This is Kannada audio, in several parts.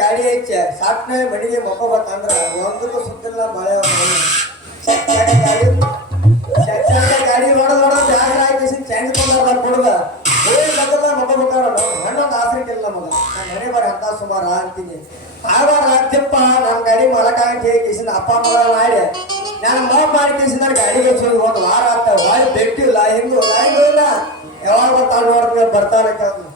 ಗಾಡಿ ಐತೆ ಸಾಕ್ನೆ ಮನೆಗೆ ಮಕ್ಕೋಬೇಕಂದ್ರ ಒಂದಕ್ಕೂ ಸುತ್ತಿಲ್ಲ ಮಳೆ ಗಾಡಿ ನೋಡ ಜಾಗ ಹಾಕಿ ಚೇಂಜ್ ಕೊಡುದ ಮಕ್ಕೋಬೇಕಾರ ಹಣ್ಣೊಂದು ಆಸರಿಕಿಲ್ಲ ಮಗ ನಾನು ಮನೆ ಬಾರಿ ಅಂತ ಸುಮಾರ ಅಂತೀನಿ ಆವಾಗ ತಿಪ್ಪ ನನ್ನ ಗಾಡಿ ಮಲಕ ಅಂತ ಹೇಳಿ ಅಪ್ಪ ಮಗ ಮಾಡಿ ನಾನು ಮಾಪ್ ಮಾಡಿ ನನ್ನ ಗಾಡಿಗೆ ಒಂದು ವಾರ ಆಗ್ತಾ ಭಾಳ ಬೆಟ್ಟಿಲ್ಲ ಹಿಂಗೂ ಇಲ್ಲ ಯಾವಾಗ ಬರ್ತಾವ ನೋಡ್ಬೇಕು ಬರ್ತಾನೆ ಒಂದು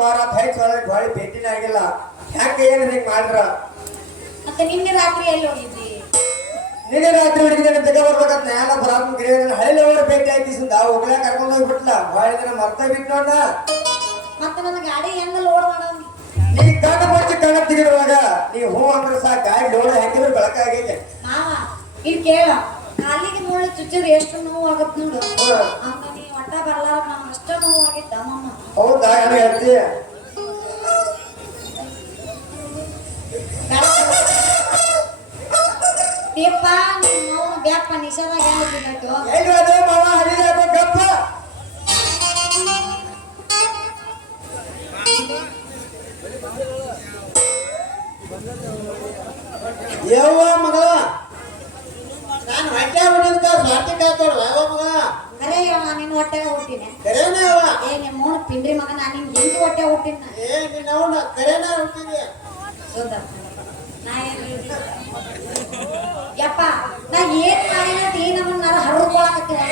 ವಾರ ಭಾಳ ಭೇಟಿನ ಆಗಿಲ್ಲ ಯಾಕೆ ಏನ್ ಹಿಂಗ್ ಮಾಡ್ರ ಮತ್ತೆ ನಿನ್ನೆ ರಾತ್ರಿ ಎಲ್ಲಿ ಹೋಗಿದ್ದಿ ನಿನ್ನೆ ರಾತ್ರಿ ಹುಡುಗಿದ ತೆಗೆ ಬರ್ಬೇಕಂತ ಎಲ್ಲ ಬರಾತ್ಮ ಹಳ್ಳಿ ಅವ್ರ ಭೇಟಿ ಆಯ್ತಿಸಿಂದ ಹೋಗ್ಲಾ ಕರ್ಕೊಂಡು ಹೋಗ್ಬಿಟ್ಲ ಭಾಳ ದಿನ ಮರ್ತ ಬಿಟ್ಟು ನೋಡ ಮತ್ತೆ ನನ್ನ ಗಾಡಿ ಹೆಂಗ ಲೋಡ್ ಮಾಡೋದು ನೀ ಕಣ್ಣ ಮುಚ್ಚಿ ಕಣ್ಣ ತೆಗಿರುವಾಗ ನೀ ಹೂ ಅಂದ್ರೆ ಸಾ ಗಾಡಿ ಲೋಡ್ ಹೆಂಗಿದ್ರು ಬೆಳಕಾಗಿದೆ ಮಾವ ಇಲ್ಲಿ ಕೇಳ ಕಾಲಿಗೆ ಮುಳ್ಳು ಚುಚ್ಚಿದ್ರೆ ಎಷ್ಟು ನೋವು ಆಗತ್ ನೋಡು ಹಂಗ ನೀ ಒಟ್ಟ ಬರ್ಲಾರ ನಮ್ಗೆ ಅಷ್ಟ ನೋವು ಆಗಿತ್ತ ಮಮ್ಮ ಹೌದಾ ಏನು ಹೇಳ್ತಿ ದೇಪ್ಪ ನೀನು ಬ್ಯಾಪ್ಪ ನಿಷೇಧಾಗ ಹೇಳ್ತಿದ್ದು ಏನು ಅದೇ ಮಾವ ಹರಿದ ಗಪ್ಪ ಯವ್ವ ಮಗ ನಾನು ಹೊಟ್ಟೆ ಹುಟ್ಟಿದ್ಕ ಸ್ವಾತಿ ಕಾತೋಡ ಯಾವ ಮಗ ಅರೆ ನಿನ್ನ ಹೊಟ್ಟೆಗ ಹುಟ್ಟಿನ ಕರೇನ ಯವ್ವ ಏ ನಿಮ್ಮ ಮೂರು ಪಿಂಡ್ರಿ ಮಗ ನಾನು ನಿನ್ ಹೆಂಡತಿ ಹೊಟ್ಟೆ ಹುಟ್ಟಿನ ಏ ನಿನ್ನವನ ಕರೇನ ಹುಟ್ಟಿದ್ಯ ಸುಂದರ ನಾ ಯಪ್ಪ ನಾ ಏನ್ ಮಾಡಿನ ಈ ನಮ್ಮನ್ನ ನಾನು ಹರಿದುಕೊಳ್ಳಕತ್ತೀನಿ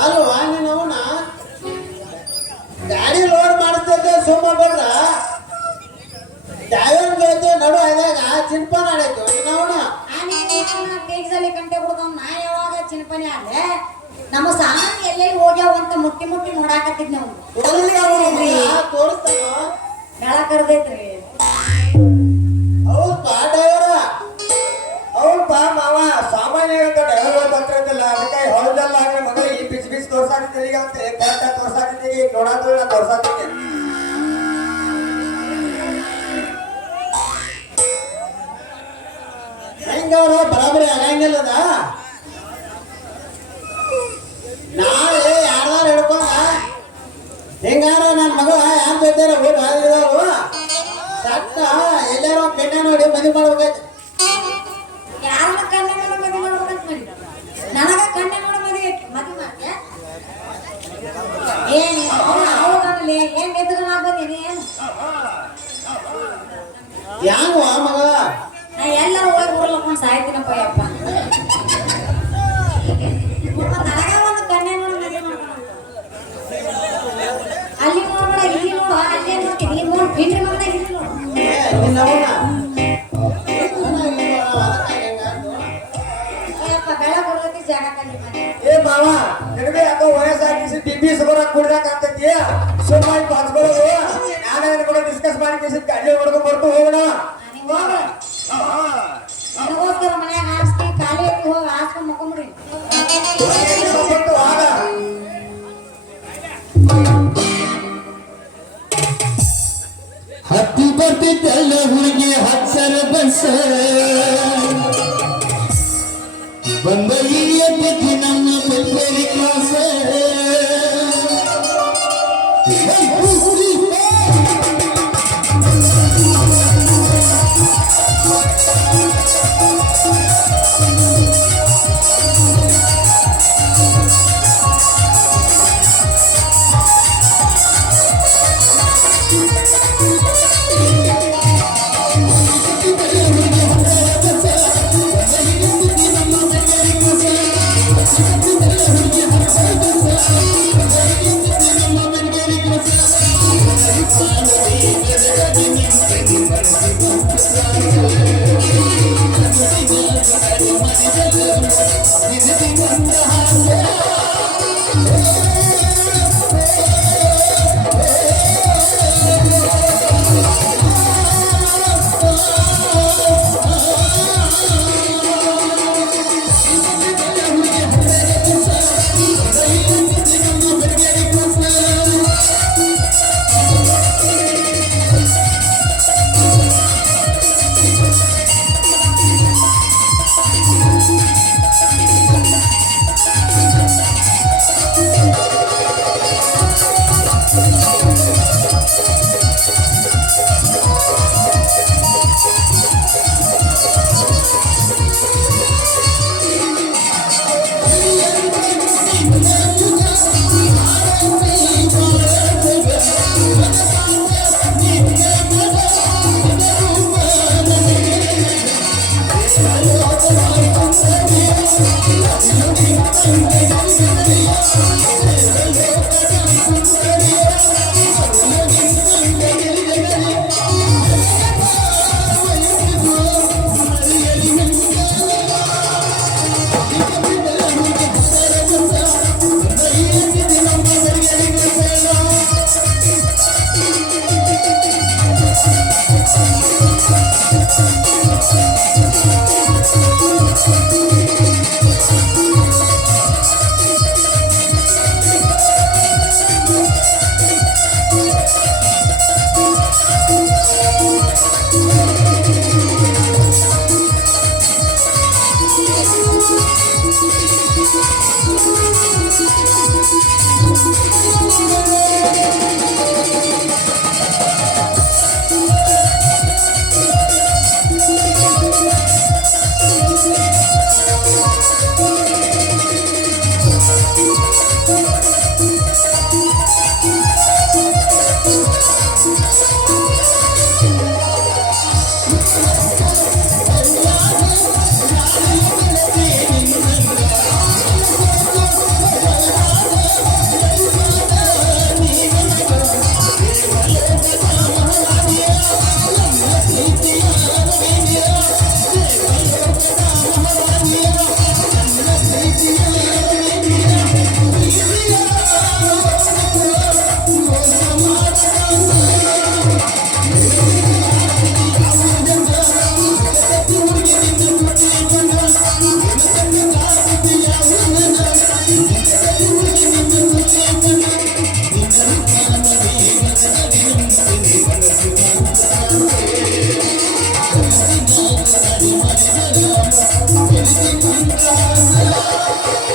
ಅಲ್ವಾ ನಿನ್ನವನ ಗಾಡಿ ಲೋಡ್ ಮಾಡಿಸ್ತೈತೆ ಸುಮ್ಮ ಬಂದ್ರ ಡ್ರೈವರ್ ಜೊತೆ ನಡು ಆದಾಗ ಚಿನ್ಪನ ಆಡೈತು ನಿನ್ನವನ ಟೇಕ್ಸಲ್ಲಿ ಗಂಟೆ ಹುಡುಗ ನಾ ಯಾವಾಗ ಚಿನ್ಪನೆ ಆದ್ರೆ ನಮ್ಮ ಸಾಮಾನು ಎಲ್ಲೆಲ್ಲಿ ಹೋಗ್ಯಾವ ಅಂತ ಮುಟ್ಟಿ ಮುಟ್ಟಿ ನೋಡಾಕತ್ತಿದ್ ನಾವು ತೋರಿಸ್ತಾನ ಬೆಳ ಕರ್ದೈತ್ರಿ ಹೌದಾ ಡ್ರೈವರ ಹೌದಾ ಮಾವ ಸಾಮಾನ್ಯ ಡ್ರೈವರ್ ಬರ್ತಿರ್ತಿಲ್ಲ ಅದಕ್ಕೆ ಹೊಳದಲ್ಲ ಅಂದ್ರೆ ಮಗ ಈ ಬಿಸಿ ಬಿಸಿ ತೋರ್ಸಾಕಿದ್ದೀರಿ ಈಗ ಅಂತ ಕರೆಕ್ಟಾಗಿ ತೋರ್ಸಾಕಿದ್ದೀರಿ ನೋಡೋದಿಲ್ಲ ತೋರ್ಸಾಕಿದ್ದೀನಿ ಹೆಂಗವ್ರ ಬರಾಬರಿ ಆಗಂಗಿಲ್ಲದ ನಾಳೆ ಯಾರ್ದಾರ ಹಿಡ್ಕೊಂಡ ಹಿಂಗಾರ ನನ್ನ ಮಗ ಯಾರ ಜೊತೆ ಊಟ ಆಗಿದಾರು ಸಟ್ಟ ಎಲ್ಲಾರು ಕೆಟ್ಟ ನೋಡಿ ಮದುವೆ ಮಾಡ್ಬೇಕಾಯ್ತು ಯಾರನ್ನ ಕಣ್ಣೆ ನೋಡ ಮದುವೆ ಮಾಡ್ಬೇಕಂತ ಮಾಡಿ ನನಗ ಕಣ್ಣೆ ನೋಡ ಮದುವೆ ಮದುವೆ ಮಾಡ್ತೀಯ ಏನ್ ಹೌದಲ್ಲ ಏನ್ ಎದುರು ಮಾಡ್ಬೋದೇನೆ ಯಾವ ಮಗ ನಾ ಎಲ್ಲರೂ ಹೋಗಿ ಊರ್ಲಕ್ಕೊಂಡು ಸಾಯ್ತೀನಪ್ಪ ಯಪ್ಪ ನನಗ ಒಂದು ಕಣ್ಣೆ ನೋಡ ಮದುವೆ ಮಾಡ್ತಾನ ಅಲ್ಲಿ ನೋಡ್ಬೇಡ ಇಲ್ಲಿ ನೋಡು ಅಲ್ಲೇ ನೋಡ್ತೀನಿ ಇಲ್ಲಿ ನೋಡ್ ಪಿಂಡ್ರಿ ಮಗನ ಇಲ್ಲಿ ನೋಡು ನಿನ್ನವನ ಯಪ್ಪ ಬೆಳಕ ಜಾಗಕ್ಕಾಗಿ ಮನೆ ಏ ಮಾವ ನಿನಗೆ ಯಾಕೋ ವಯಸ್ಸಾಗಿಸಿ ಟಿಪಿ ಸುಗರ ಕುಡ್ದಾಕಂತೈತಿ ಸುಮ್ಮನೆ ಪಾಚ್ಕೊಳ್ಳೋದು ನಾನೇ ಕೂಡ ಡಿಸ್ಕಸ್ ಮಾಡಿ ಗಾಡಿ ಹೊಡ್ಕೊಂಡು ಬರ್ತು ಹೋಗೋಣ ನನಗೋಸ್ಕರ ಮನ್ಯಾಗ ಹಾಸ್ತಿ ಖಾಲಿ ಐತಿ ಹೋಗಿ ಹಾಸ್ಕೊಂಡ್ ಮಕ್ಕೊಂಬಿಡಿ ಆಗ ಹತ್ತಿ ಬರ್ತಿದ್ದಲ್ಲ ಹುಡುಗಿ ಹತ್ಸರ ಬಸ್ ಬಂದ ಈ ನಮ್ಮ ಬೆಂಗಳೂರಿ ಕ್ಲಾಸ್ Thank you.